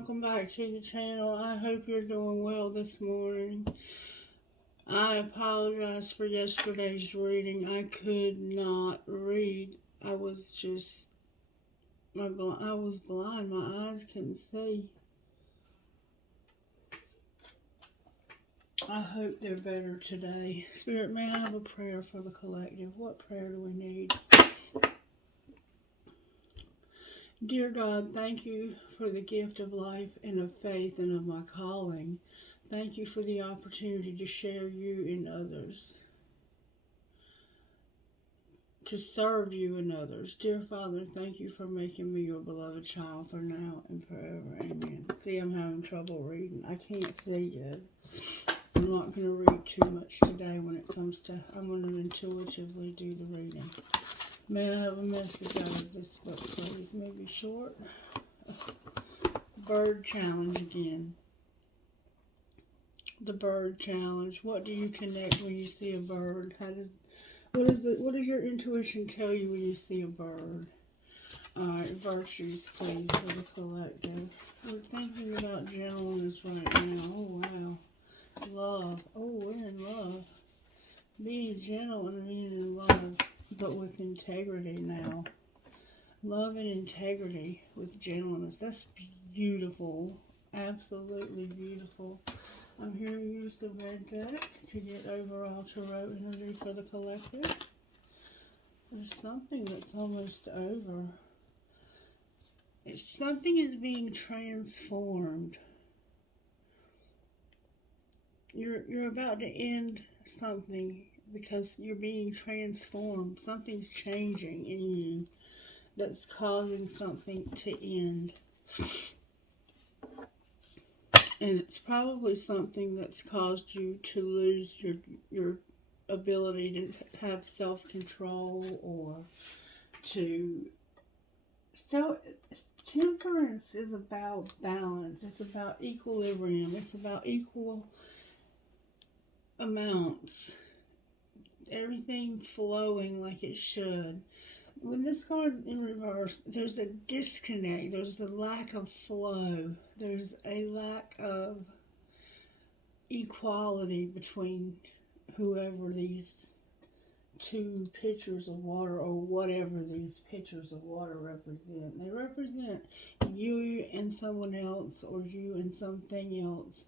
welcome back to the channel. I hope you're doing well this morning. I apologize for yesterday's reading. I could not read. I was just, I was blind. My eyes couldn't see. I hope they're better today. Spirit, may I have a prayer for the collective? What prayer do we need? Dear God, thank you for the gift of life and of faith and of my calling. Thank you for the opportunity to share you and others, to serve you and others. Dear Father, thank you for making me your beloved child for now and forever. Amen. See, I'm having trouble reading. I can't see good. I'm not going to read too much today when it comes to, I'm going to intuitively do the reading. May I have a message out of this book, please? Maybe short. Bird challenge again. The bird challenge. What do you connect when you see a bird? What does your intuition tell you when you see a bird? Alright, virtues, please, for the collective. We're thinking about gentleness right now. Oh, wow. Love. Oh, we're in love. Being gentle and being in love, but with integrity now. Love and integrity with gentleness. That's beautiful. Absolutely beautiful. I'm here to use the red deck to get overall tarot energy for the collective. There's something that's almost over. Something is being transformed. You're about to end something because you're being transformed. Something's changing in you that's causing something to end. And it's probably something that's caused you to lose your ability to have self-control or to... So, temperance is about balance. It's about equilibrium. It's about equal amounts. Everything flowing like it should. When this card is in reverse, there's a disconnect. There's a lack of flow. There's a lack of equality between whoever these two pitchers of water or whatever these pitchers of water represent. They represent you and someone else or you and something else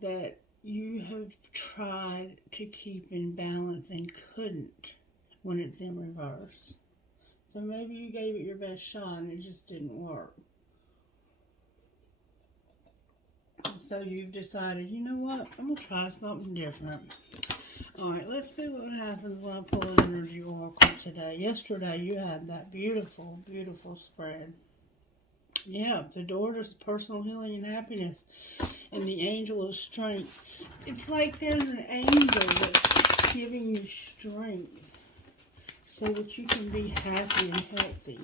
that you have tried to keep in balance and couldn't when it's in reverse. So maybe you gave it your best shot and it just didn't work. So you've decided, you know what, I'm going to try something different. Alright, let's see what happens when I pull an energy oracle today. Yesterday you had that beautiful, beautiful spread. Yeah, the door to personal healing and happiness. And the angel of strength. It's like there's an angel that's giving you strength so that you can be happy and healthy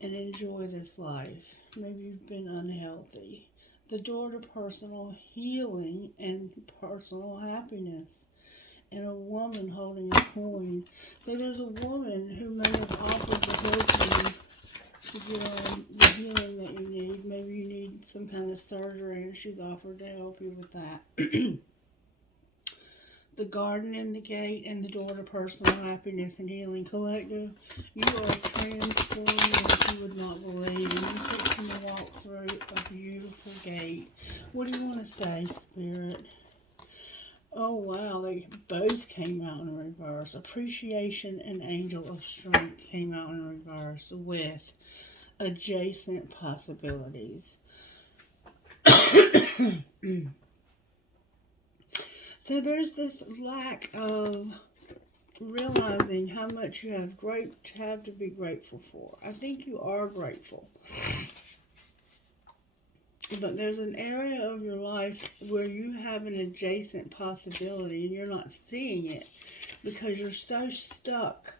and enjoy this life. Maybe you've been unhealthy. The door to personal healing and personal happiness. And a woman holding a coin. So there's a woman who may have offered to help you to get on the healing that you need. Maybe you need some kind of surgery and she's offered to help you with that. The garden and the gate and the door to personal happiness and healing. Collective, you are transforming as you would not believe. And you fixing to walk through a beautiful gate. What do you want to say, Spirit? Oh, wow, they both came out in reverse. Appreciation and angel of strength came out in reverse with adjacent possibilities. So there's this lack of realizing how much you have to be grateful for. I think you are grateful. But there's an area of your life where you have an adjacent possibility and you're not seeing it because you're so stuck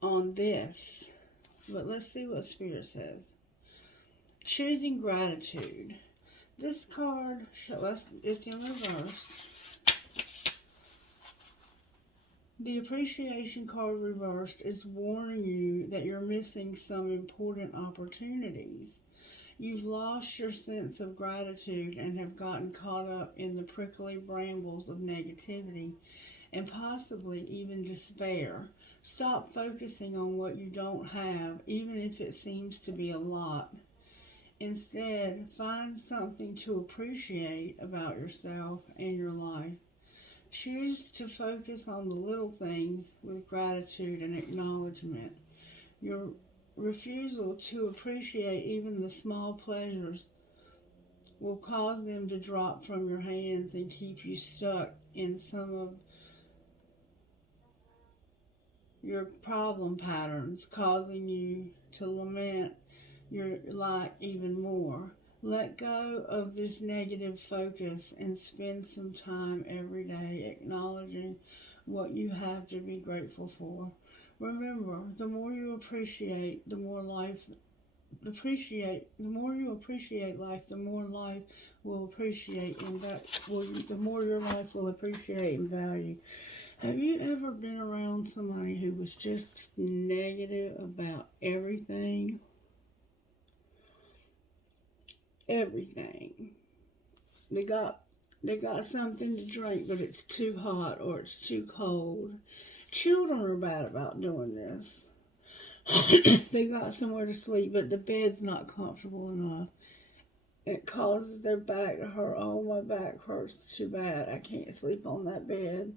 on this. But let's see what Spirit says. Choosing gratitude. This card, it's in reverse. The appreciation card reversed is warning you that you're missing some important opportunities. You've lost your sense of gratitude and have gotten caught up in the prickly brambles of negativity and possibly even despair. Stop focusing on what you don't have, even if it seems to be a lot. Instead, find something to appreciate about yourself and your life. Choose to focus on the little things with gratitude and acknowledgement. Your refusal to appreciate even the small pleasures will cause them to drop from your hands and keep you stuck in some of your problem patterns, causing you to lament your lack even more. Let go of this negative focus and spend some time every day acknowledging what you have to be grateful for. Remember, the more you appreciate, the more you appreciate life, the more life will appreciate and the more your life will appreciate and value. Have you ever been around somebody who was just negative about everything? Everything. They got something to drink, but it's too hot or it's too cold. Children are bad about doing this. They got somewhere to sleep, but the bed's not comfortable enough. It causes their back to hurt. Oh, my back hurts too bad. I can't sleep on that bed.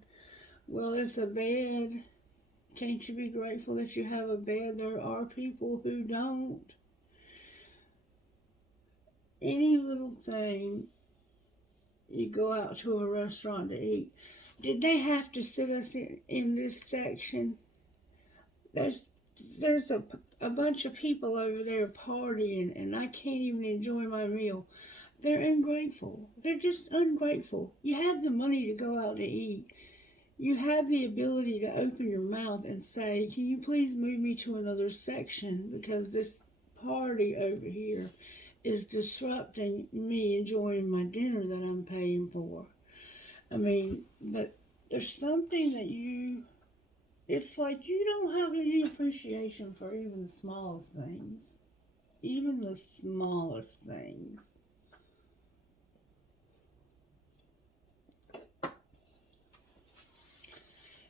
Well, it's a bed. Can't you be grateful that you have a bed? There are people who don't. Any little thing, you go out to a restaurant to eat. Did they have to sit us in this section? There's a bunch of people over there partying, and I can't even enjoy my meal. They're ungrateful. They're just ungrateful. You have the money to go out to eat. You have the ability to open your mouth and say, can you please move me to another section because this party over here is disrupting me enjoying my dinner that I'm paying for. I mean, but there's something that it's like you don't have any appreciation for even the smallest things. Even the smallest things.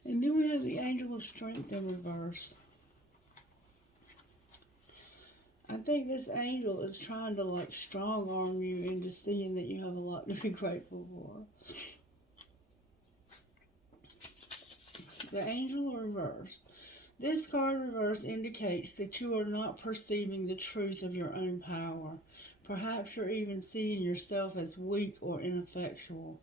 And then we have the angel of strength in reverse. I think this angel is trying to strong arm you into seeing that you have a lot to be grateful for. The angel reversed. This card reversed indicates that you are not perceiving the truth of your own power. Perhaps you're even seeing yourself as weak or ineffectual.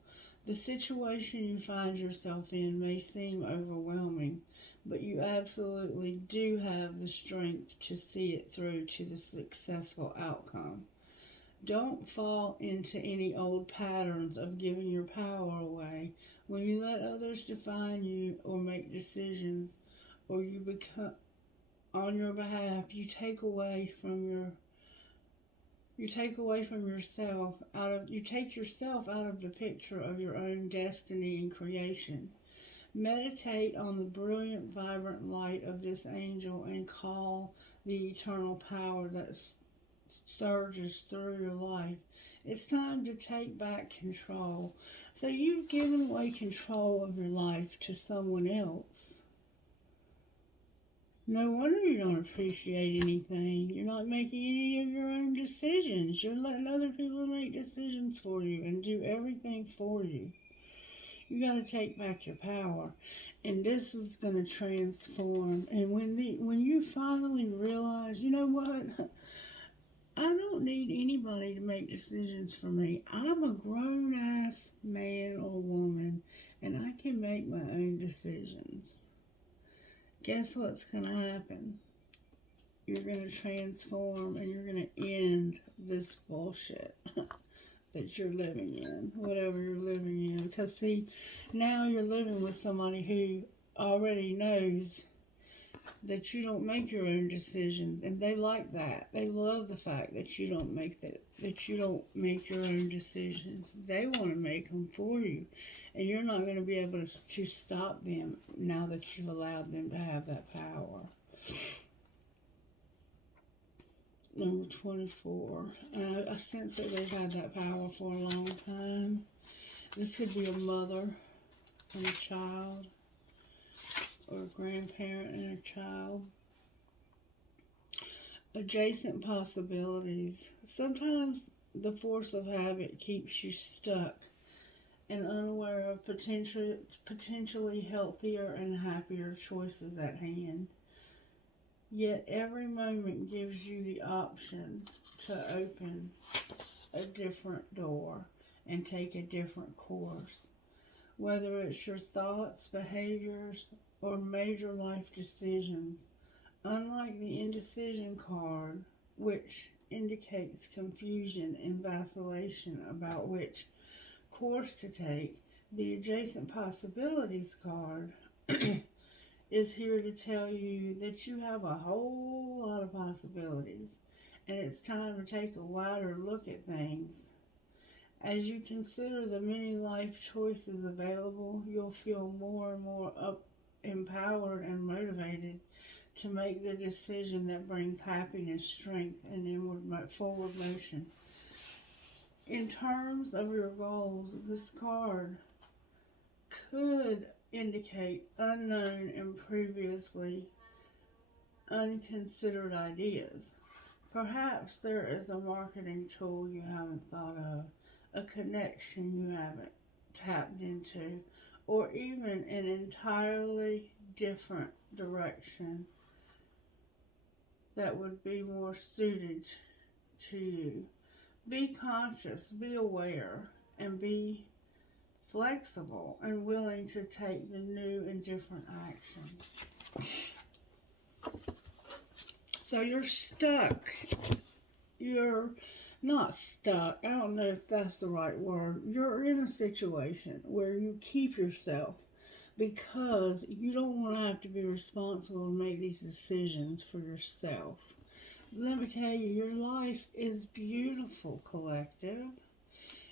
The situation you find yourself in may seem overwhelming, but you absolutely do have the strength to see it through to the successful outcome. Don't fall into any old patterns of giving your power away. When you let others define you or make decisions, or you become on your behalf, you take away from yourself you take yourself out of the picture of your own destiny and creation. Meditate on the brilliant, vibrant light of this angel and call the eternal power that surges through your life. It's time to take back control. So you've given away control of your life to someone else. No wonder you don't appreciate anything. You're not making any of your own decisions. You're letting other people make decisions for you and do everything for you. You got to take back your power. And this is going to transform. And when you finally realize, you know what? I don't need anybody to make decisions for me. I'm a grown-ass man or woman, and I can make my own decisions. Guess what's going to happen? You're going to transform, and you're going to end this bullshit that you're living in, whatever you're living in. Because, see, now you're living with somebody who already knows that you don't make your own decisions, and they like that. They love the fact that you don't make your own decisions. They want to make them for you, and you're not going to be able to stop them now that you've allowed them to have that power. Number 24. I sense that they've had that power for a long time. This could be a mother and a child, or a grandparent and a child. Adjacent possibilities. Sometimes the force of habit keeps you stuck and unaware of potentially healthier and happier choices at hand. Yet every moment gives you the option to open a different door and take a different course. Whether it's your thoughts, behaviors, or major life decisions. Unlike the indecision card, which indicates confusion and vacillation about which course to take, the adjacent possibilities card is here to tell you that you have a whole lot of possibilities, and it's time to take a wider look at things. As you consider the many life choices available, you'll feel more and more empowered and motivated to make the decision that brings happiness, strength, and forward motion. In terms of your goals, this card could indicate unknown and previously unconsidered ideas. Perhaps there is a marketing tool you haven't thought of, a connection you haven't tapped into, or even an entirely different direction that would be more suited to you. Be conscious, be aware, and be flexible and willing to take the new and different action. So you're stuck. You're not stuck. I don't know if that's the right word. You're in a situation where you keep yourself because you don't want to have to be responsible to make these decisions for yourself. Let me tell you, your life is beautiful, collective.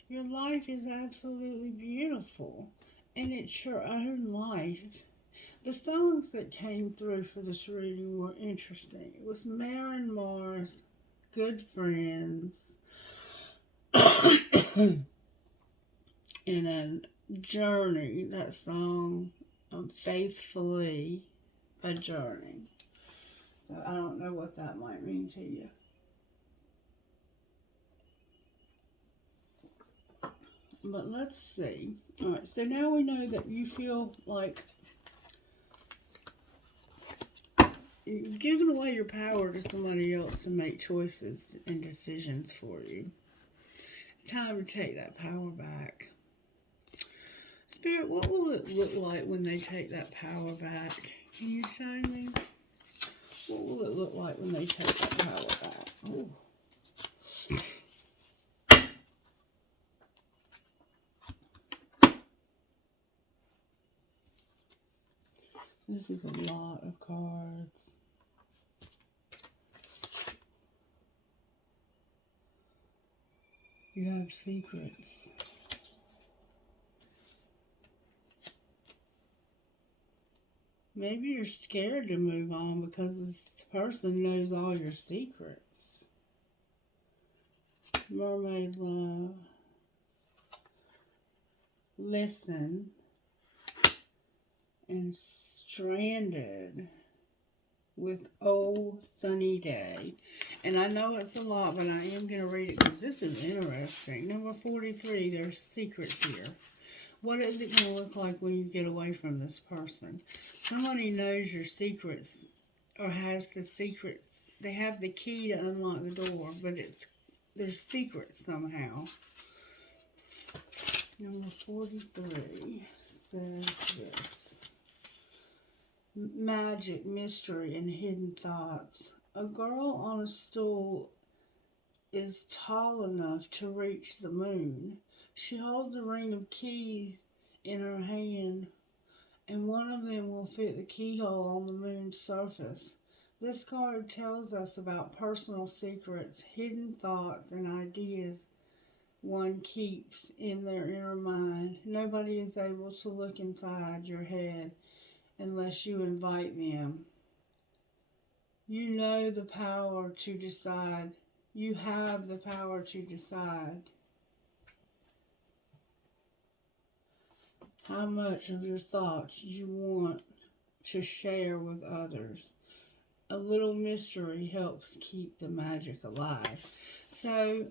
Your life is absolutely beautiful, and it's your own life. The songs that came through for this reading were interesting. It was Maren Mars, Good Friends, and a Journey, that song, Faithfully a Journey. So I don't know what that might mean to you. But let's see. Alright, so now we know that you feel like you've given away your power to somebody else to make choices and decisions for you. It's time to take that power back. Spirit, what will it look like when they take that power back? Can you show me? What will it look like when they take that power back? Ooh. This is a lot of cards. You have secrets. Maybe you're scared to move on because this person knows all your secrets. Mermaid love. Listen. And stranded with Oh Sunny Day. And I know it's a lot, but I am going to read it because this is interesting. Number 43, there's secrets here. What is it going to look like when you get away from this person? Somebody knows your secrets or has the secrets. They have the key to unlock the door, but there's secrets somehow. Number 43 says this. Magic, mystery, and hidden thoughts. A girl on a stool is tall enough to reach the moon. She holds a ring of keys in her hand and one of them will fit the keyhole on the moon's surface. This card tells us about personal secrets, hidden thoughts, and ideas one keeps in their inner mind. Nobody is able to look inside your head unless you invite them. You know the power to decide. You have the power to decide how much of your thoughts you want to share with others. A little mystery helps keep the magic alive. So,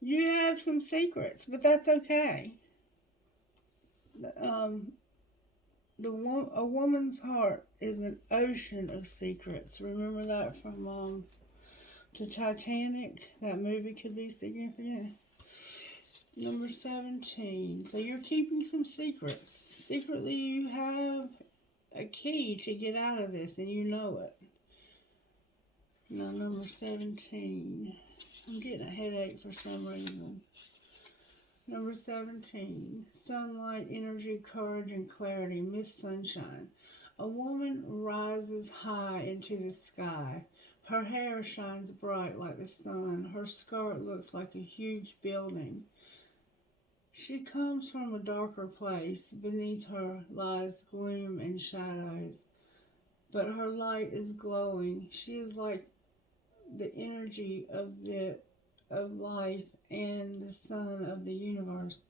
you have some secrets, but that's okay. Um, a woman's heart is an ocean of secrets. Remember that from the Titanic? That movie could be significant. Number 17. So you're keeping some secrets. Secretly, you have a key to get out of this, and you know it. Now, number 17. I'm getting a headache for some reason. Number 17. Sunlight, energy, courage, and clarity. Miss Sunshine. A woman rises high into the sky. Her hair shines bright like the sun. Her skirt looks like a huge building. She comes from a darker place. Beneath her lies gloom and shadows. But her light is glowing. She is like the energy of life and the sun of the universe.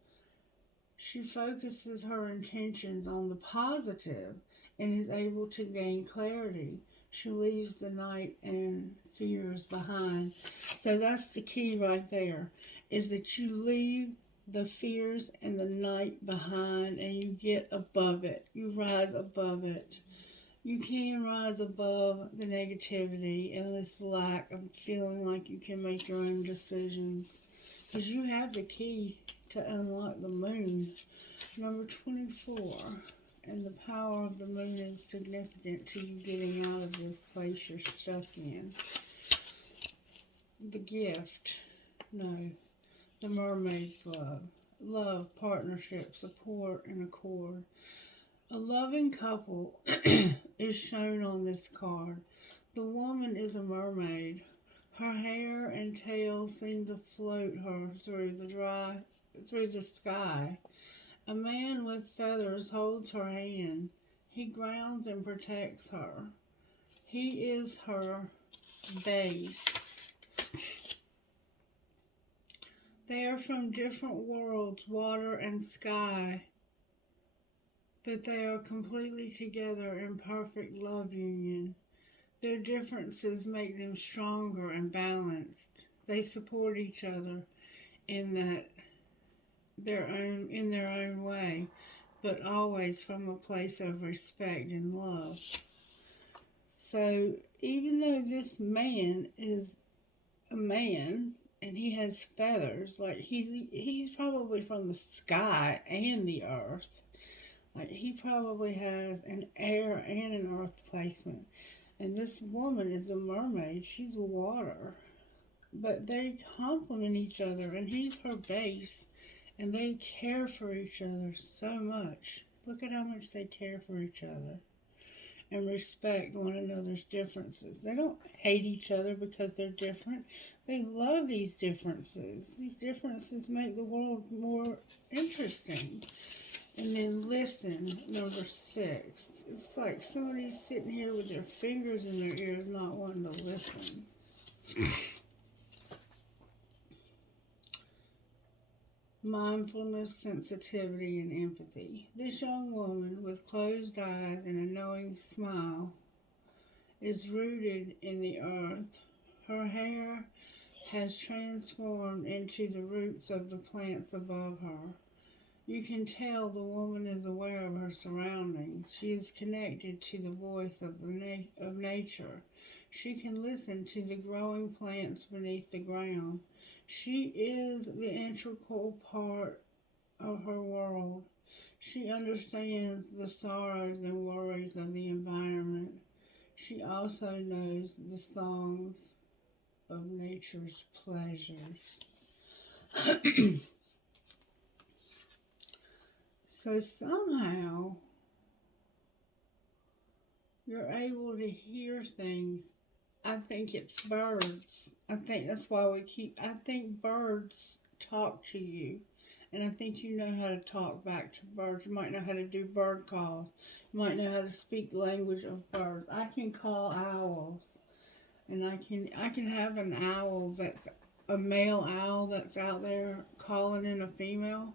She focuses her intentions on the positive and is able to gain clarity. She leaves the night and fears behind. So that's the key right there, is that you leave the fears and the night behind and you get above it. You rise above it. You can rise above the negativity and this lack of feeling like you can make your own decisions, because you have the key to unlock the moon. Number 24. And the power of the moon is significant to you getting out of this place you're stuck in. The gift. No. The mermaid's love. Love, partnership, support, and accord. A loving couple is shown on this card. The woman is a mermaid. Her hair and tail seem to float her through the sky. A man with feathers holds her hand. He grounds and protects her. He is her base. They are from different worlds, water and sky, but they are completely together in perfect love union. Their differences make them stronger and balanced. They support each other in their own way, but always from a place of respect and love. So even though this man is a man and he has feathers, like he's probably from the sky and the earth. Like he probably has an air and an earth placement. And this woman is a mermaid. She's water. But they complement each other, and he's her base. And they care for each other so much. Look at how much they care for each other and respect one another's differences. They don't hate each other because they're different. They love these differences. These differences make the world more interesting. And then listen, number 6. It's like somebody's sitting here with their fingers in their ears not wanting to listen. Mindfulness, sensitivity, and empathy. This young woman with closed eyes and a knowing smile is rooted in the earth. Her hair has transformed into the roots of the plants above her. You can tell the woman is aware of her surroundings. She is connected to the voice of nature. She can listen to the growing plants beneath the ground. She is the integral part of her world. She understands the sorrows and worries of the environment. She also knows the songs of nature's pleasures. So somehow you're able to hear things. I think it's birds. I think that's why I think birds talk to you. And I think you know how to talk back to birds. You might know how to do bird calls. You might know how to speak the language of birds. I can call owls. And I can have an owl that's a male owl that's out there calling in a female,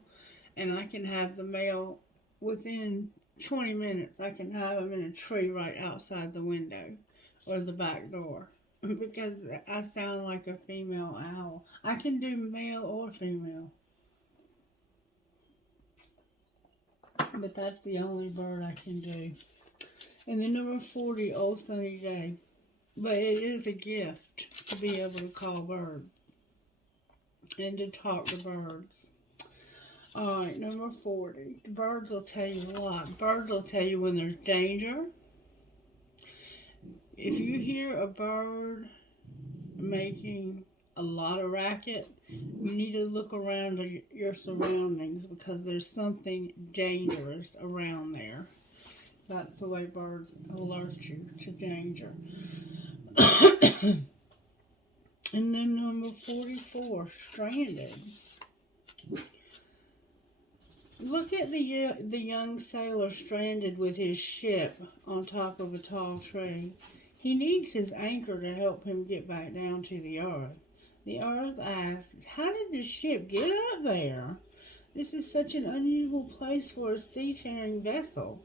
and I can have the male within 20 minutes. I can have him in a tree right outside the window or the back door because I sound like a female owl. I can do male or female, but that's the only bird I can do. And then number 40, Old Sunny Day. But it is a gift to be able to call birds and to talk to birds. Alright, number 40. The birds will tell you a lot. Birds will tell you when there's danger. If you hear a bird making a lot of racket, you need to look around your surroundings because there's something dangerous around there. That's the way birds alert you to danger. And then number 44, stranded. Look at the young sailor stranded with his ship on top of a tall tree. He needs his anchor to help him get back down to the earth. The earth asks, how did the ship get up there? This is such an unusual place for a seafaring vessel.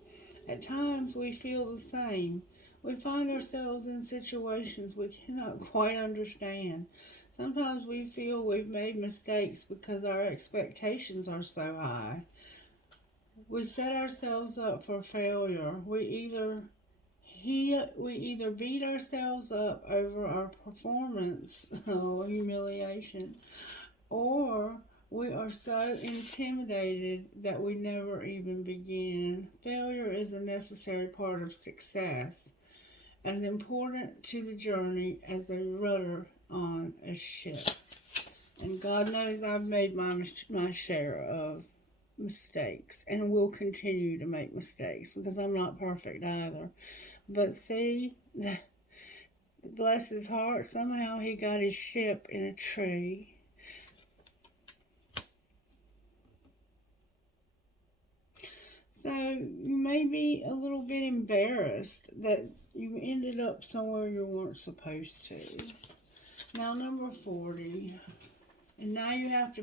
At times we feel the same. We find ourselves in situations we cannot quite understand. Sometimes we feel we've made mistakes because our expectations are so high. We set ourselves up for failure. We either beat ourselves up over our performance or humiliation, or we are so intimidated that we never even begin. Failure is a necessary part of success, as important to the journey as the rudder on a ship. And God knows I've made my share of mistakes and will continue to make mistakes because I'm not perfect either. But see, bless his heart, somehow he got his ship in a tree. So you may be a little bit embarrassed that you ended up somewhere you weren't supposed to. Now number 40. And now you have to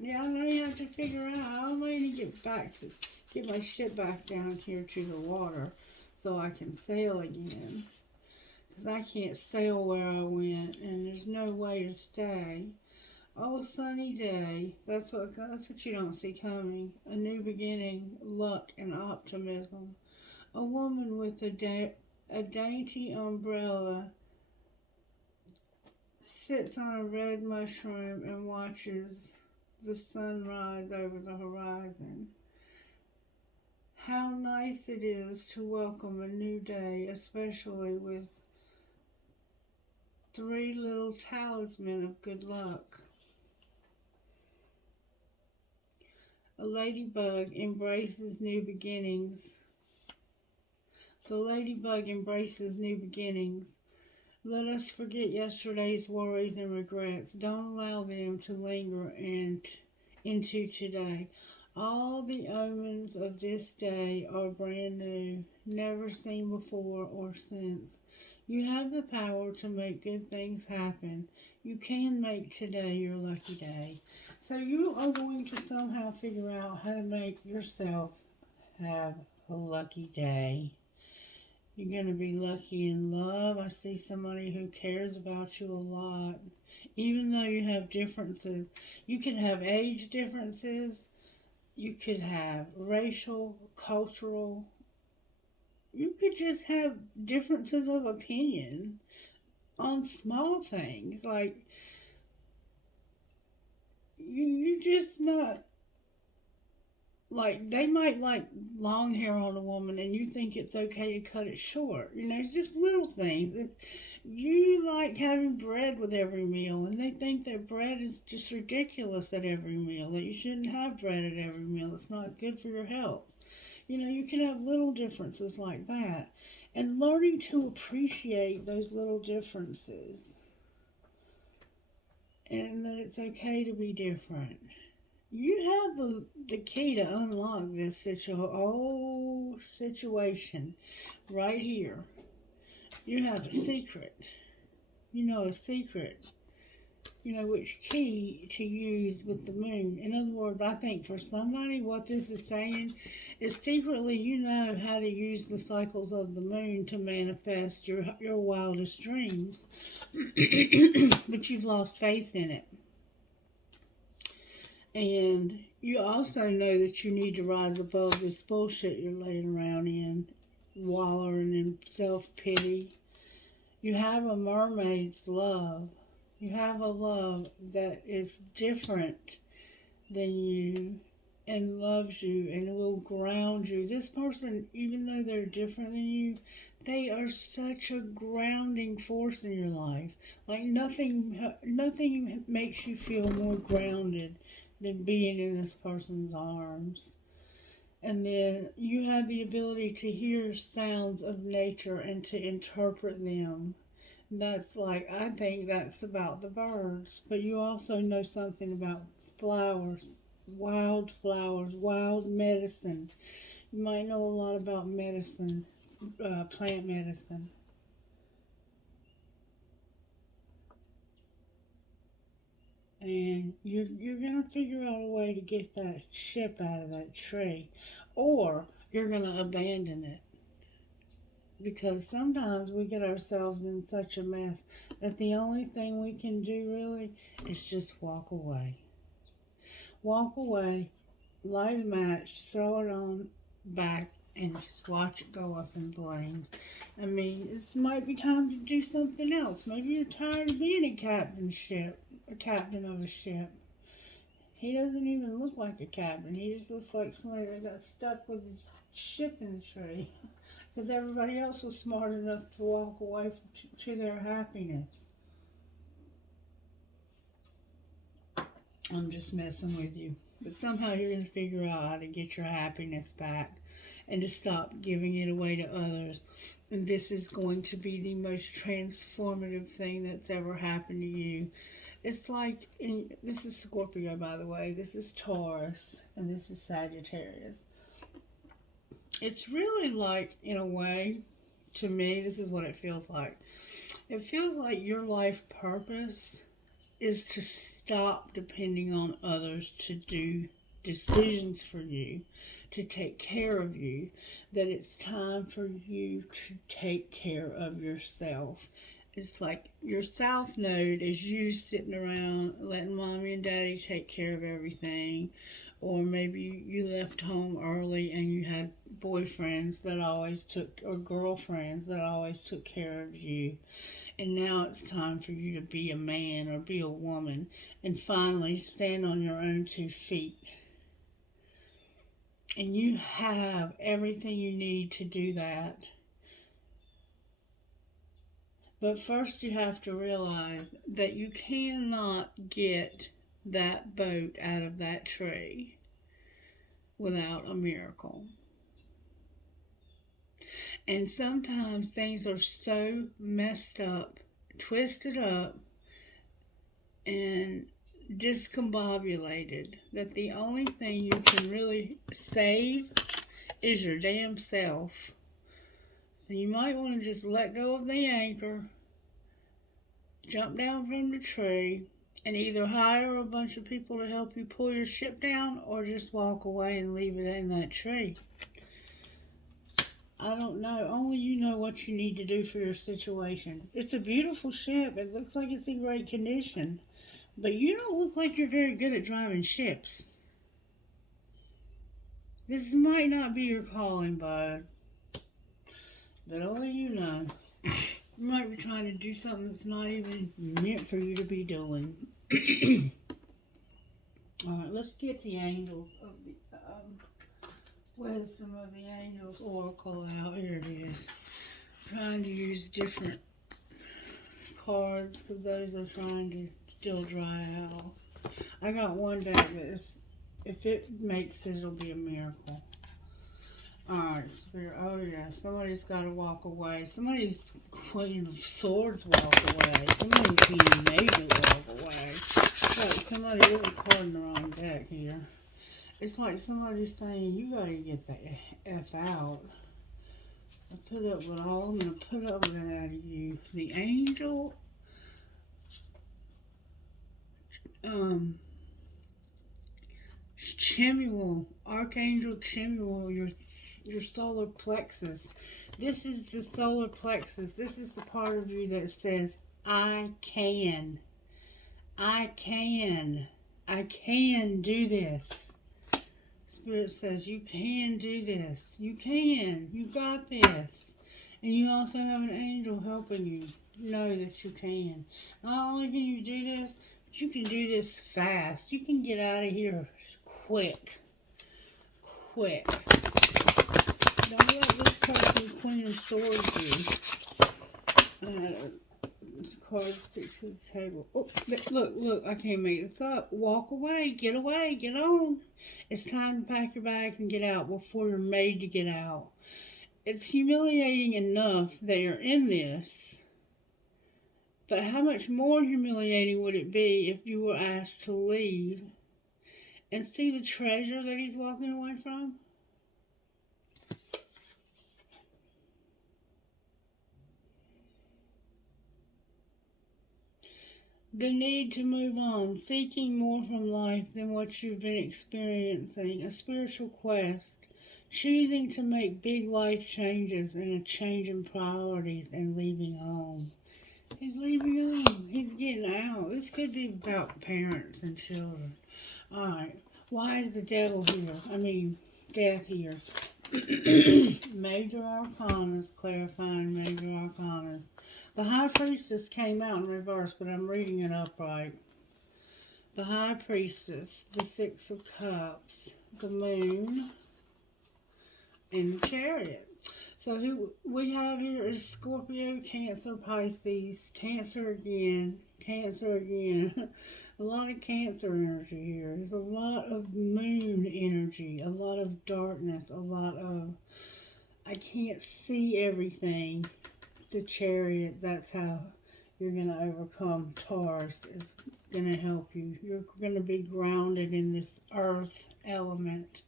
now you have to figure out how am I going to get my ship back down here to the water so I can sail again. Because I can't sail where I went and there's no way to stay. Oh, sunny day. That's what you don't see coming. A new beginning, luck, and optimism. A woman with a dainty umbrella sits on a red mushroom and watches the sun rise over the horizon. How nice it is to welcome a new day, especially with 3 little talismans of good luck. A ladybug embraces new beginnings. The ladybug embraces new beginnings. Let us forget yesterday's worries and regrets. Don't allow them to linger into today. All the omens of this day are brand new, never seen before or since. You have the power to make good things happen. You can make today your lucky day. So you are going to somehow figure out how to make yourself have a lucky day. You're going to be lucky in love. I see somebody who cares about you a lot. Even though you have differences. You could have age differences. You could have racial, cultural. You could just have differences of opinion on small things. Like, you're just not like they might like long hair on a woman and you think it's okay to cut it short. It's just little things. You like having bread with every meal and they think that bread is just ridiculous at every meal, that you shouldn't have bread at every meal. It's not good for your health. You can have little differences like that. And learning to appreciate those little differences and that it's okay to be different. You have the key to unlock this whole situation right here. You have a secret. A secret. Which key to use with the moon. In other words, I think for somebody, what this is saying is secretly you know how to use the cycles of the moon to manifest your wildest dreams, but you've lost faith in it. And you also know that you need to rise above this bullshit you're laying around in, wallowing in self-pity. You have a mermaid's love. You have a love that is different than you and loves you and will ground you. This person, even though they're different than you, they are such a grounding force in your life. Like nothing makes you feel more grounded than being in this person's arms. And then you have the ability to hear sounds of nature and to interpret them. I think that's about the birds. But you also know something about flowers, wild medicine. You might know a lot about medicine, plant medicine. And you're going to figure out a way to get that ship out of that tree. Or you're going to abandon it. Because sometimes we get ourselves in such a mess that the only thing we can do really is just walk away. Walk away, light a match, throw it on back, and just watch it go up in flames. I mean, it might be time to do something else. Maybe you're tired of being a captain of a ship. He doesn't even look like a captain. He just looks like somebody that got stuck with his ship in the tree. Because everybody else was smart enough to walk away to their happiness. I'm just messing with you. But somehow you're going to figure out how to get your happiness back and to stop giving it away to others. And this is going to be the most transformative thing that's ever happened to you. It's like, this is Scorpio, by the way. This is Taurus, and this is Sagittarius. It's really like, in a way, to me, this is what it feels like. It feels like your life purpose is to stop depending on others to do decisions for you, to take care of you, that it's time for you to take care of yourself. It's like your south node is you sitting around letting mommy and daddy take care of everything. Or maybe you left home early and you had boyfriends that always took, or girlfriends that always took care of you. And now it's time for you to be a man or be a woman and finally stand on your own 2 feet. And you have everything you need to do that. But first you have to realize that you cannot get that boat out of that tree without a miracle. And sometimes things are so messed up, twisted up, and discombobulated that the only thing you can really save is your damn self. So you might want to just let go of the anchor, jump down from the tree, and either hire a bunch of people to help you pull your ship down or just walk away and leave it in that tree. I don't know. Only you know what you need to do for your situation. It's a beautiful ship. It looks like it's in great condition. But you don't look like you're very good at driving ships. This might not be your calling, bud. But only you know. You might be trying to do something that's not even meant for you to be doing. Alright, let's get the angels of the Wisdom of the Angels Oracle out. Here it is. Trying to use different cards because those are trying to still dry out. I got one deck that is, if it makes it, it'll be a miracle. Alright, Spirit. Oh yeah, somebody's got to walk away. Somebody's Queen of Swords walk away. Somebody's being Major walk away. Like somebody is a card in the wrong deck here. It's like somebody's saying, you gotta get the F out. I'm gonna put up with it out of you. The angel, Chimuel, Archangel Chimuel, your solar plexus. This is the solar plexus. This is the part of you that says, I can do this. Spirit says, you can do this. You can. You got this. And you also have an angel helping you know that you can. Not only can you do this, but you can do this fast. You can get out of here quick. Quick. Don't let this person, Queen of Swords, do. Card sticks to the table. Oh, look, I can't make this up. Walk away, get on. It's time to pack your bags and get out before you're made to get out. It's humiliating enough that you're in this, but how much more humiliating would it be if you were asked to leave and see the treasure that he's walking away from? The need to move on, seeking more from life than what you've been experiencing, a spiritual quest, choosing to make big life changes and a change in priorities and leaving home. He's leaving home. He's getting out. This could be about parents and children. Alright, why is the devil here? Death here. Major arcanas, clarifying major arcanas. The High Priestess came out in reverse, but I'm reading it upright. The High Priestess, the Six of Cups, the Moon, and the Chariot. So who we have here is Scorpio, Cancer, Pisces, Cancer again. A lot of Cancer energy here. There's a lot of Moon energy, a lot of darkness, a lot of I can't see everything. The Chariot, that's how you're going to overcome. Taurus is going to help you. You're going to be grounded in this earth element.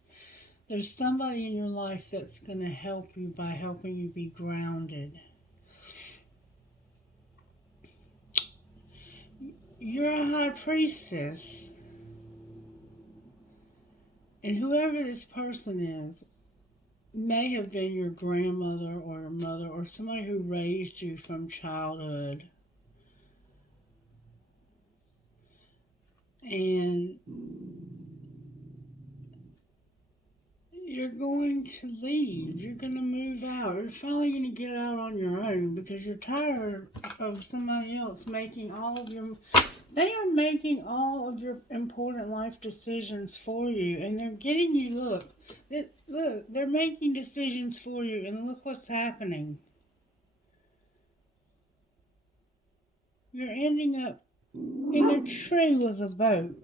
There's somebody in your life that's going to help you by helping you be grounded. You're a High Priestess. And whoever this person is, may have been your grandmother or your mother or somebody who raised you from childhood. And you're going to leave. You're going to move out. You're finally going to get out on your own because you're tired of somebody else making all of your... They are making all of your important life decisions for you, and they're getting you, look, they're making decisions for you, and look what's happening. You're ending up in a tree with a boat.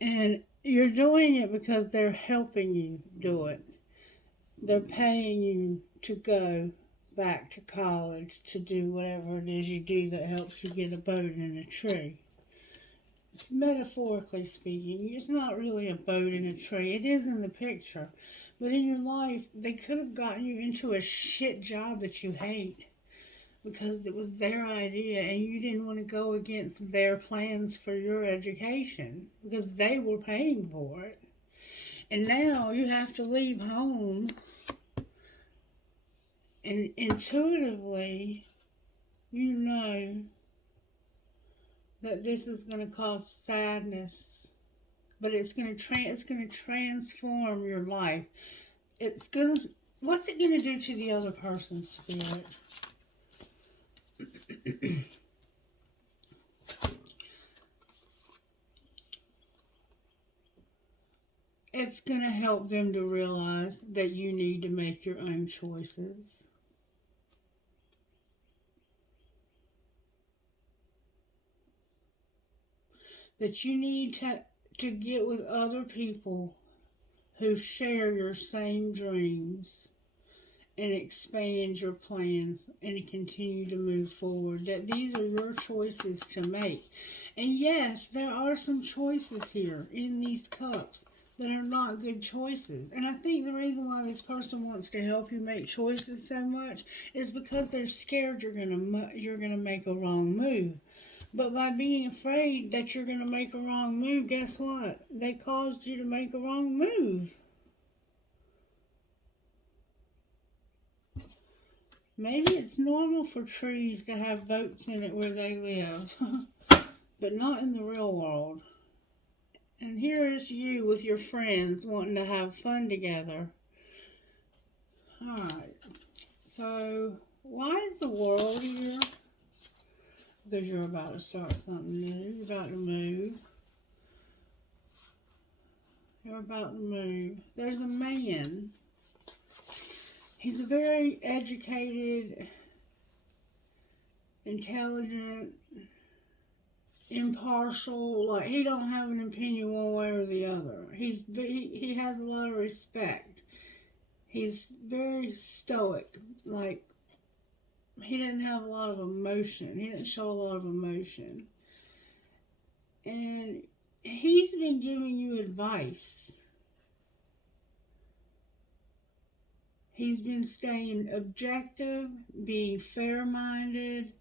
And you're doing it because they're helping you do it. They're paying you to go back to college to do whatever it is you do that helps you get a boat in a tree. Metaphorically speaking, it's not really a boat in a tree. It is in the picture. But in your life, they could have gotten you into a shit job that you hate because it was their idea and you didn't want to go against their plans for your education because they were paying for it. And now you have to leave home. And intuitively, you know that this is going to cause sadness, but it's going to transform your life. What's it going to do to the other person's spirit? It's going to help them to realize that you need to make your own choices. That you need to get with other people who share your same dreams and expand your plans and continue to move forward. That these are your choices to make. And yes, there are some choices here in these cups that are not good choices. And I think the reason why this person wants to help you make choices so much is because they're scared you're gonna make a wrong move. But by being afraid that you're gonna make a wrong move, guess what? They caused you to make a wrong move. Maybe it's normal for trees to have boats in it where they live, but not in the real world. And here is you with your friends wanting to have fun together. Alright, so why is the world here? Because you're about to start something new. You're about to move. You're about to move. There's a man. He's a very educated, intelligent, impartial. Like, he don't have an opinion one way or the other. He has a lot of respect. He's very stoic. Like, he doesn't have a lot of emotion. He doesn't show a lot of emotion. And he's been giving you advice. He's been staying objective, being fair-minded,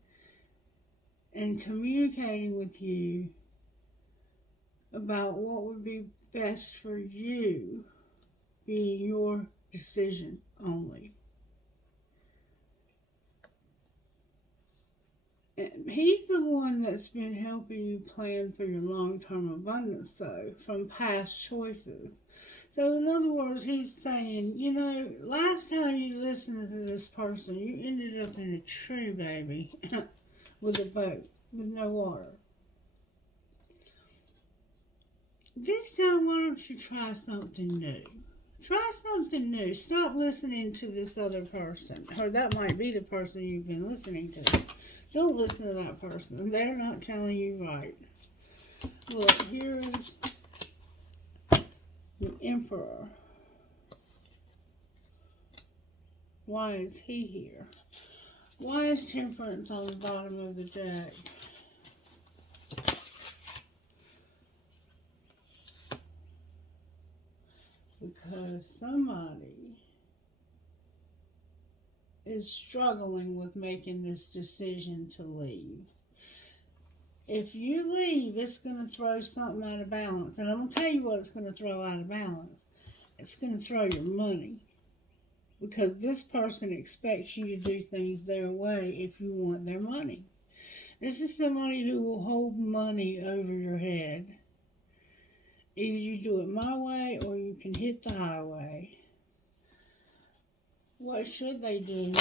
and communicating with you about what would be best for you, being your decision only. And he's the one that's been helping you plan for your long-term abundance, though, from past choices. So, in other words, he's saying, you know, last time you listened to this person, you ended up in a tree, baby, with a boat, with no water. This time, why don't you try something new? Try something new. Stop listening to this other person. Or that might be the person you've been listening to. Don't listen to that person. They're not telling you right. Look, here's the Emperor. Why is he here? Why is Temperance on the bottom of the deck? Because somebody is struggling with making this decision to leave. If you leave, it's going to throw something out of balance. And I'm going to tell you what it's going to throw out of balance. It's going to throw your money. Because this person expects you to do things their way if you want their money. This is somebody who will hold money over your head. Either you do it my way or you can hit the highway. What should they do?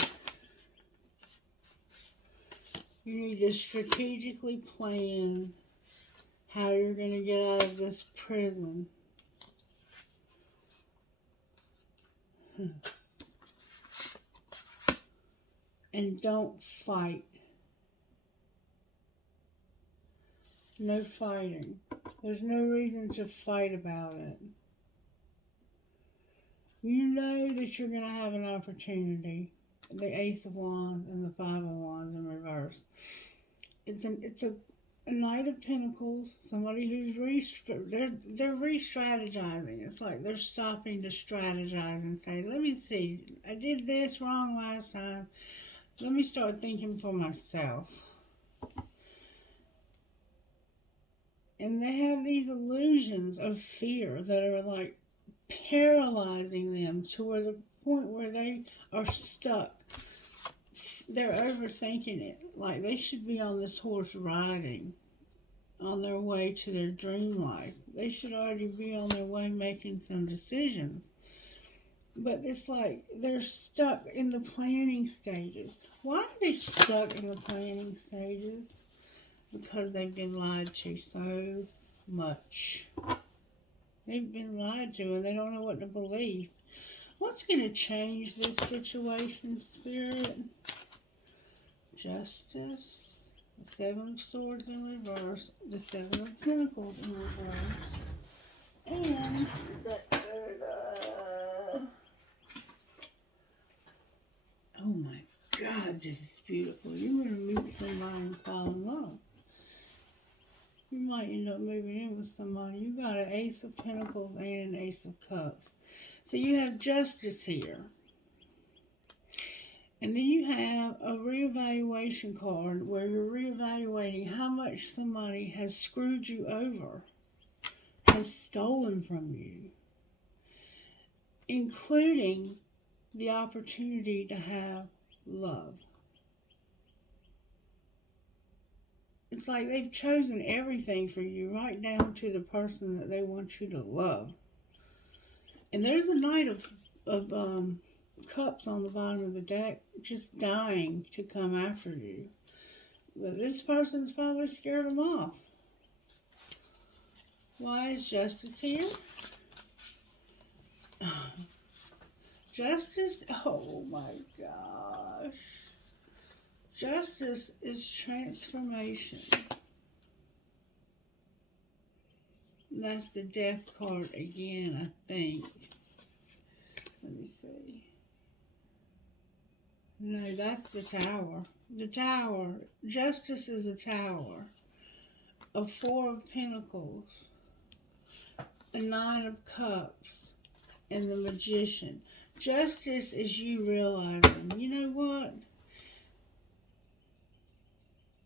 You need to strategically plan how you're going to get out of this prison. And don't fight. No fighting. There's no reason to fight about it. You know that you're going to have an opportunity. The Ace of Wands and the Five of Wands in reverse. It's a Knight of Pentacles. Somebody who's they're re-strategizing. It's like they're stopping to strategize and say, let me see. I did this wrong last time. Let me start thinking for myself. And they have these illusions of fear that are like paralyzing them to the point where they are stuck. They're overthinking it. Like they should be on this horse riding on their way to their dream life. They should already be on their way making some decisions. But it's like they're stuck in the planning stages. Why are they stuck in the planning stages? Because they've been lied to so much. They've been lied to and they don't know what to believe. What's going to change this situation, Spirit? Justice, the Seven of Swords in reverse, the Seven of Pentacles in reverse, and oh my God, this is beautiful. You're going to meet somebody and fall in love. You might end up moving in with somebody. You got an Ace of Pentacles and an Ace of Cups. So you have Justice here. And then you have a reevaluation card where you're reevaluating how much somebody has screwed you over, has stolen from you, including the opportunity to have love. It's like they've chosen everything for you, right down to the person that they want you to love. And there's a Knight of Cups on the bottom of the deck, just dying to come after you. But this person's probably scared them off. Why is Justice here? Justice? Oh my gosh. Justice is transformation. That's the Death card again, I think. Let me see. No, that's the Tower. The Tower. Justice is a Tower. A Four of Pentacles. A Nine of Cups. And the Magician. Justice is you realizing, you know what?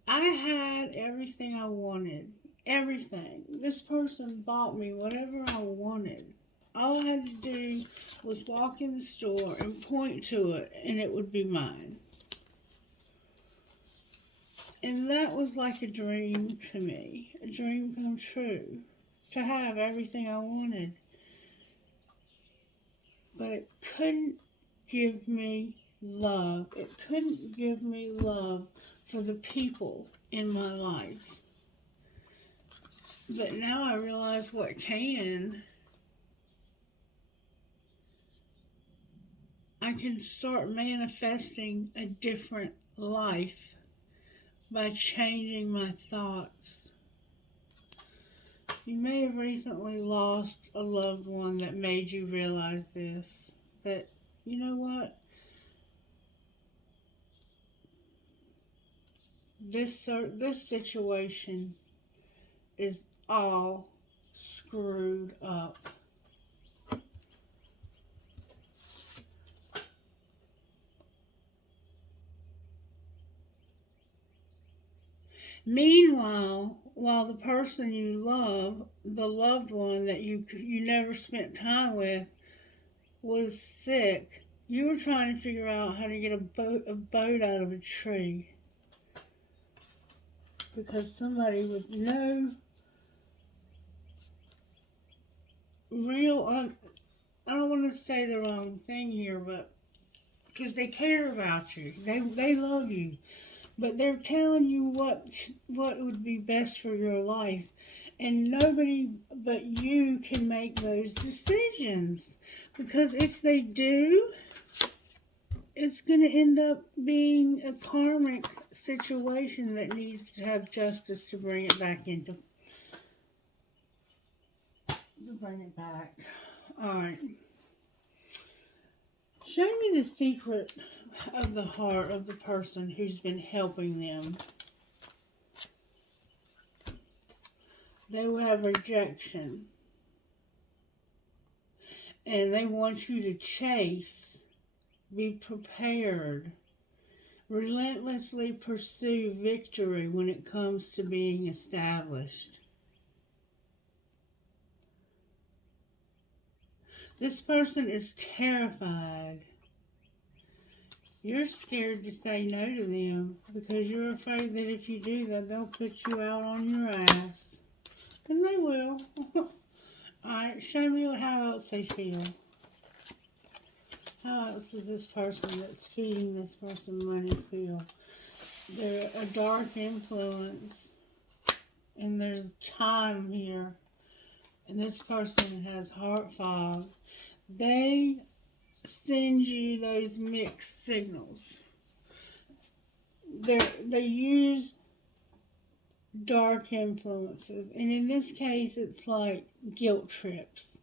I had everything I wanted. Everything. This person bought me whatever I wanted. All I had to do was walk in the store and point to it, and it would be mine. And that was like a dream to me. A dream come true. To have everything I wanted. But it couldn't give me love. It couldn't give me love for the people in my life. But now I realize what can. I can start manifesting a different life by changing my thoughts. You may have recently lost a loved one that made you realize this. That, you know what? This situation is all screwed up. Meanwhile, while the person you love, the loved one that you never spent time with, was sick, you were trying to figure out how to get a boat out of a tree. Because somebody with no real, I don't want to say the wrong thing here, but because they care about you, they love you, but they're telling you what would be best for your life, and nobody but you can make those decisions, because if they do, it's going to end up being a karmic situation that needs to have justice to bring it back into. Bring it back. Alright. Show me the secret of the heart of the person who's been helping them. They will have rejection. And they want you to chase. Be prepared. Relentlessly pursue victory when it comes to being established. This person is terrified. You're scared to say no to them because you're afraid that if you do that, they'll put you out on your ass. And they will. Alright, show me how else they feel. How else does this person that's feeding this person money feel? They're a dark influence. And there's time here. and this person has heart fog, they send you those mixed signals. They use dark influences, and in this case, it's like guilt trips.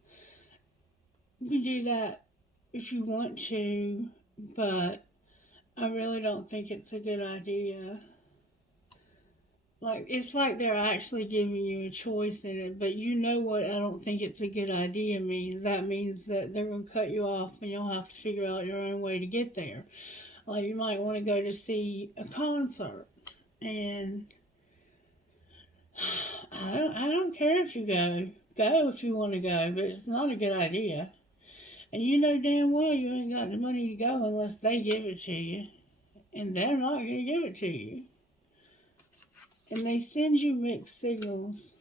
You can do that if you want to, but I really don't think it's a good idea. Like, it's like they're actually giving you a choice in it, but you know what I don't think it's a good idea means. That means that they're going to cut you off and you'll have to figure out your own way to get there. Like, you might want to go to see a concert, and I don't care if you go. Go if you want to go, but it's not a good idea. And you know damn well you ain't got the money to go unless they give it to you. And they're not going to give it to you. And they send you mixed signals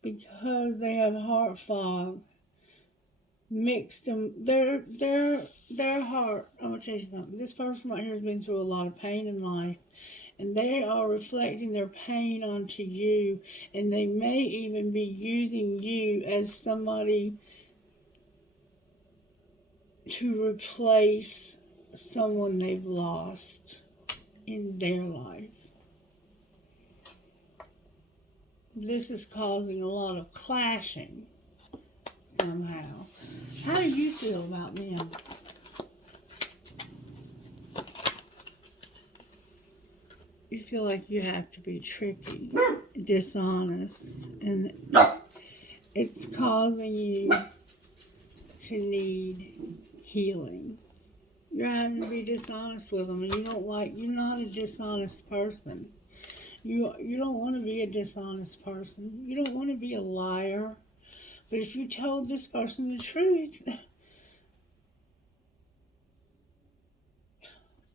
because they have heart fog. Mixed them, their heart. I'm gonna tell you something. This person right here has been through a lot of pain in life, and they are reflecting their pain onto you, and they may even be using you as somebody to replace someone they've lost in their life. This is causing a lot of clashing somehow. How do you feel about them? You feel like you have to be tricky, dishonest, and it's causing you to need healing. You're having to be dishonest with them, and you're not a dishonest person. You don't want to be a dishonest person. You don't want to be a liar. But if you told this person the truth,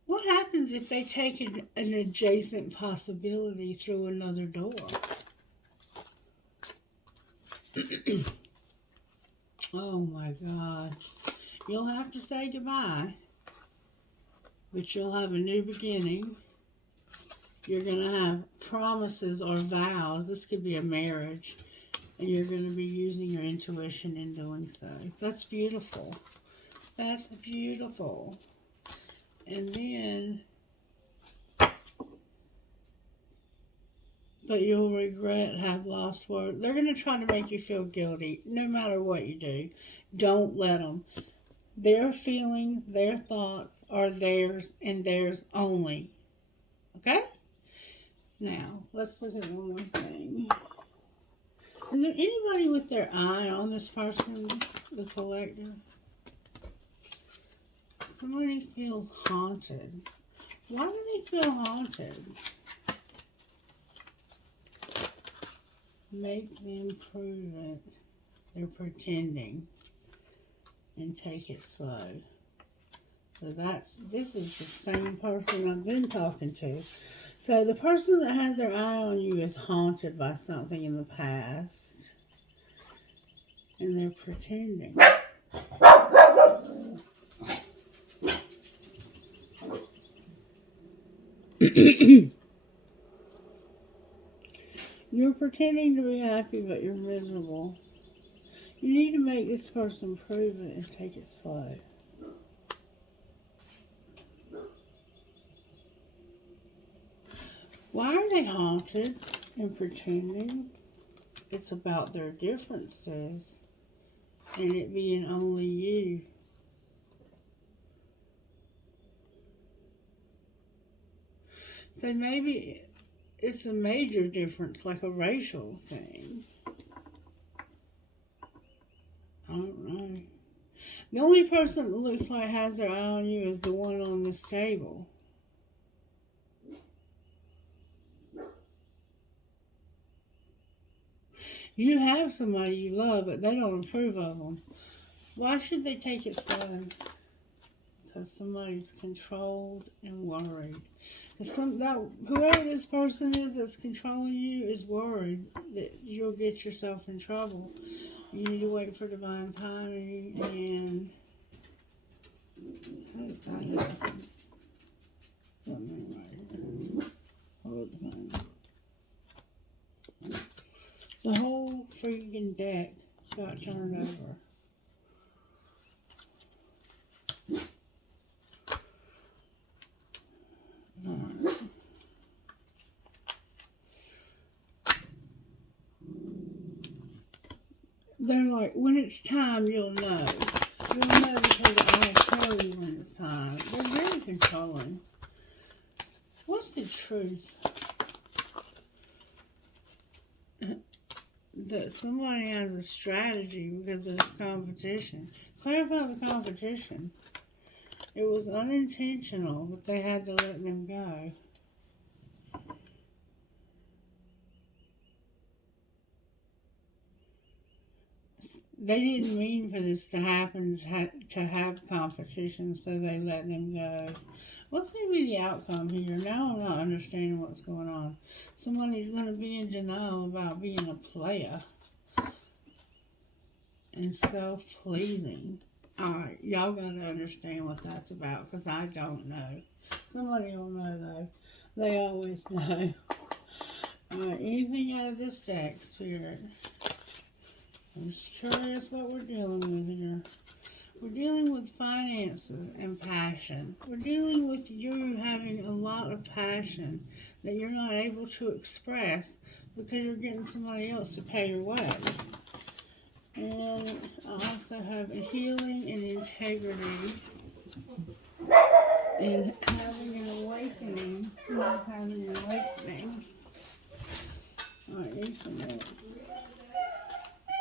what happens if they take an adjacent possibility through another door? Oh my God. You'll have to say goodbye, but you'll have a new beginning. You're going to have promises or vows. This could be a marriage. And you're going to be using your intuition in doing so. That's beautiful. That's beautiful. And then, but you'll regret, have lost work. They're going to try to make you feel guilty no matter what you do. Don't let them. Their feelings, their thoughts are theirs and theirs only. Okay? Now, let's look at one more thing. Is there anybody with their eye on this person, the collector? Somebody feels haunted. Why do they feel haunted? Make them prove it. They're pretending. And take it slow. So this is the same person I've been talking to. So the person that has their eye on you is haunted by something in the past. And they're pretending. You're pretending to be happy, but you're miserable. You need to make this person prove it and take it slow. Why are they haunted and pretending? It's about their differences and it being only you. So maybe it's a major difference, like a racial thing. I don't know. The only person that looks like has their eye on you is the one on this table. You have somebody you love, but they don't approve of them. Why should they take it slow? Because somebody's controlled and worried. Whoever this person is that's controlling you is worried that you'll get yourself in trouble. You need to wait for divine timing and hold the phone. The whole freaking deck got turned over. Alright. They're like, when it's time, you'll know. You'll know because I'll tell you when it's time. They're very controlling. What's the truth? That somebody has a strategy because there's competition. Clarify the competition. It was unintentional, but they had to let them go. They didn't mean for this to happen, to have competition, so they let them go. What's going to be the outcome here? Now I'm not understanding what's going on. Somebody's going to be in denial about being a player and self-pleasing. Alright, y'all got to understand what that's about, because I don't know. Somebody will know, though. They always know. Alright, anything out of this deck, Spirit? I'm just curious what we're dealing with here. We're dealing with finances and passion. We're dealing with you having a lot of passion that you're not able to express because you're getting somebody else to pay your way. And I also have a healing and integrity and having an awakening. Not having an awakening. Alright, anything else?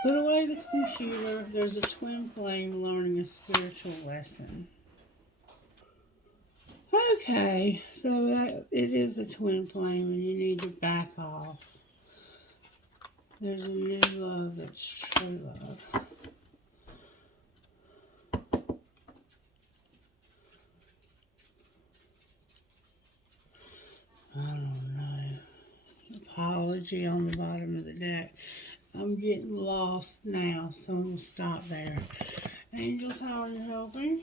Put away the computer. There's a twin flame learning a spiritual lesson. Okay, so it is a twin flame and you need to back off. There's a new love that's true love. I don't know. Apology on the bottom of the deck. I'm getting lost now, so I'm going to stop there. Angels, how are you helping?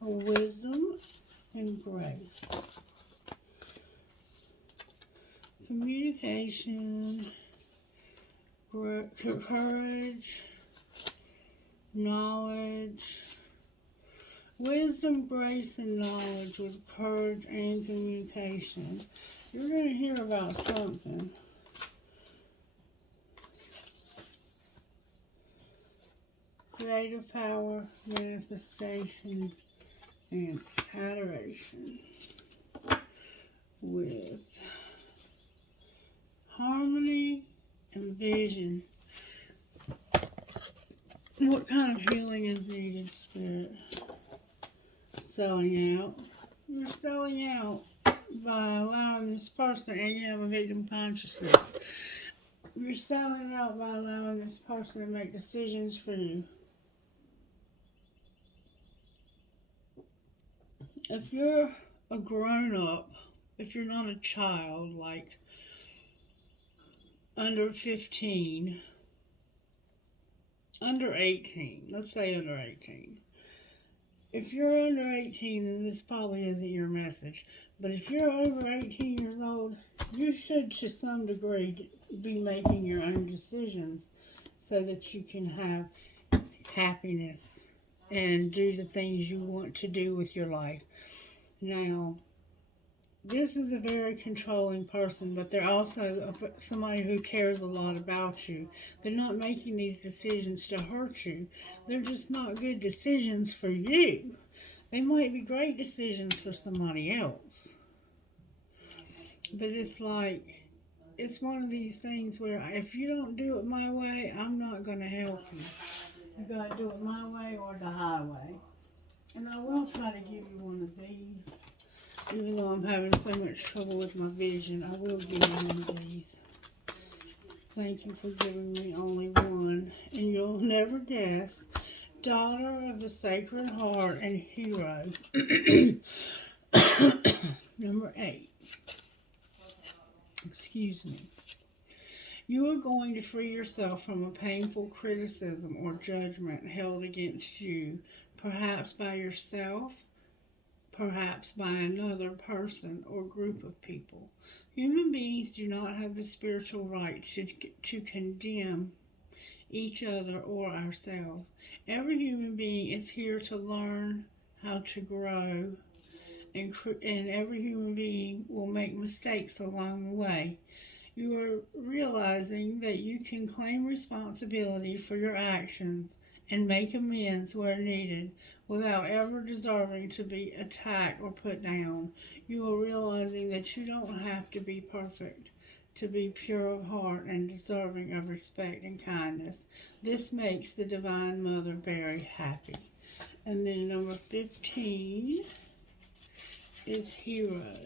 For wisdom and grace. Communication, courage, knowledge. Wisdom, grace, and knowledge with courage and communication. You're going to hear about something. Creative power, manifestation, and adoration. With harmony and vision. What kind of healing is needed, Spirit? Selling out. You're selling out by allowing this person, and you have a victim consciousness. You're selling out by allowing this person to make decisions for you. If you're a grown-up, if you're not a child, like under 15, under 18, let's say under 18. If you're under 18, then this probably isn't your message. But if you're over 18 years old, you should, to some degree, be making your own decisions so that you can have happiness and do the things you want to do with your life. Now, this is a very controlling person, but they're also somebody who cares a lot about you. They're not making these decisions to hurt you. They're just not good decisions for you. They might be great decisions for somebody else. But it's like, it's one of these things where if you don't do it my way, I'm not going to help you. You got to do it my way or the highway. And I will try to give you one of these. Even though I'm having so much trouble with my vision, I will give you one of these. Thank you for giving me only one. And you'll never guess. Daughter of the Sacred Heart and Hero. Number 8. Excuse me. You are going to free yourself from a painful criticism or judgment held against you, perhaps by yourself, perhaps by another person or group of people. Human beings do not have the spiritual right to condemn each other or ourselves. Every human being is here to learn how to grow, and every human being will make mistakes along the way. You are realizing that you can claim responsibility for your actions and make amends where needed without ever deserving to be attacked or put down. You are realizing that you don't have to be perfect to be pure of heart and deserving of respect and kindness. This makes the Divine Mother very happy. And then number 15 is Hero.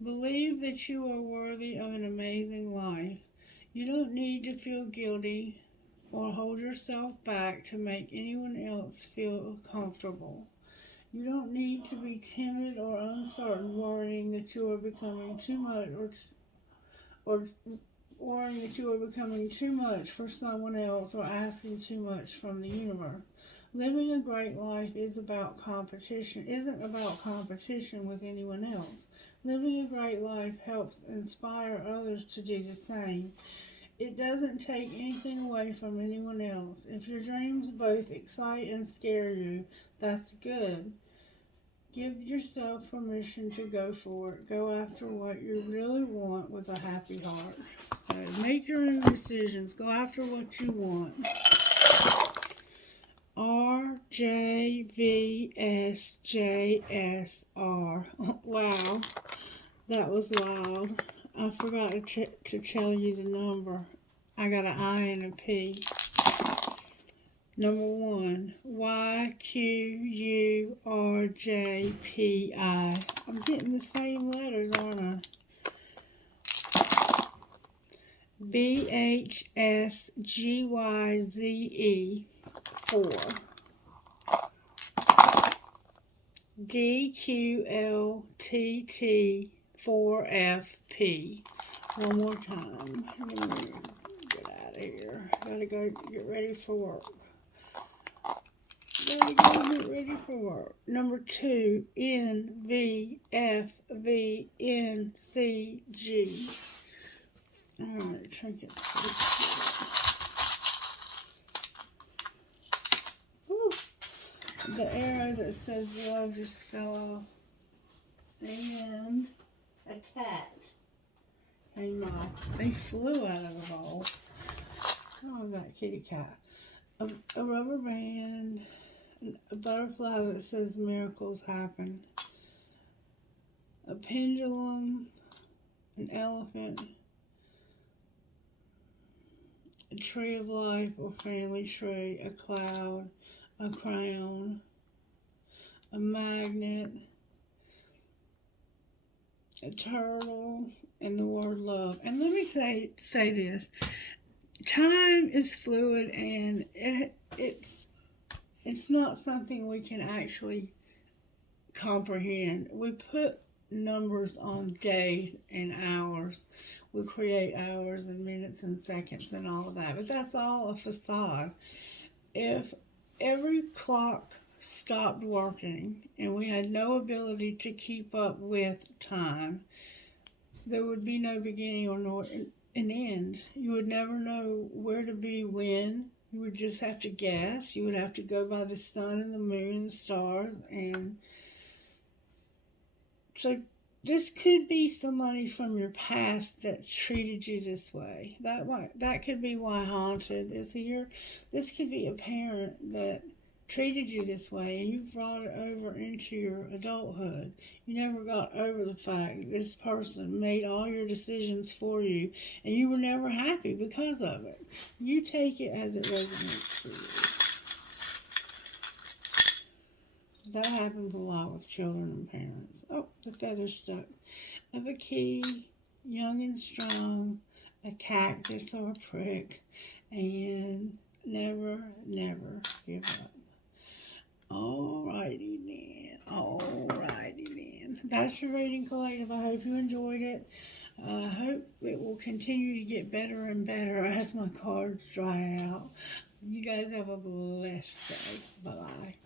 Believe that you are worthy of an amazing life. You don't need to feel guilty or hold yourself back to make anyone else feel comfortable. You don't need to be timid or uncertain, worrying that you are becoming too much or worrying that you are becoming too much for someone else or asking too much from the universe. Living a great life isn't about competition with anyone else. Living a great life helps inspire others to do the same. It doesn't take anything away from anyone else. If your dreams both excite and scare you, that's good. Give yourself permission to go for it. Go after what you really want with a happy heart. So make your own decisions. Go after what you want. RJVSJSR. Wow, that was wild. I forgot to tell you the number. I got an I and a P. Number 1, YQURJPI. I'm getting the same letters, aren't I? BHSGYZE 4. DQLTT 4FP. One more time. Let me get out of here. Gotta go get ready for work. Get ready for work. Number 2, NVFVNCG. Alright, try to get the arrow that says love just fell off. And a cat came off. They flew out of the bowl. Oh, that kitty cat. A rubber band, a butterfly that says miracles happen, a pendulum, an elephant, a tree of life or family tree, a cloud, a crown, a magnet, a turtle, and the word love. And let me say this. Time is fluid, and it's not something we can actually comprehend. We put numbers on days and hours. We create hours and minutes and seconds and all of that, but that's all a facade. If every clock stopped working and we had no ability to keep up with time, there would be no beginning or no an end. You would never know where to be when. You would just have to guess. You would have to go by the sun and the moon and the stars. And so this could be somebody from your past that treated you this way. That could be why haunted is here. This could be a parent that treated you this way, and you brought it over into your adulthood. You never got over the fact that this person made all your decisions for you, and you were never happy because of it. You take it as it resonates for you. That happens a lot with children and parents. Oh, the feather stuck. Of a key, young and strong, a cactus or a prick, and never, never give up. Alrighty then. That's your reading collective. I hope you enjoyed it. I hope it will continue to get better and better as my cards dry out. You guys have a blessed day. Bye-bye.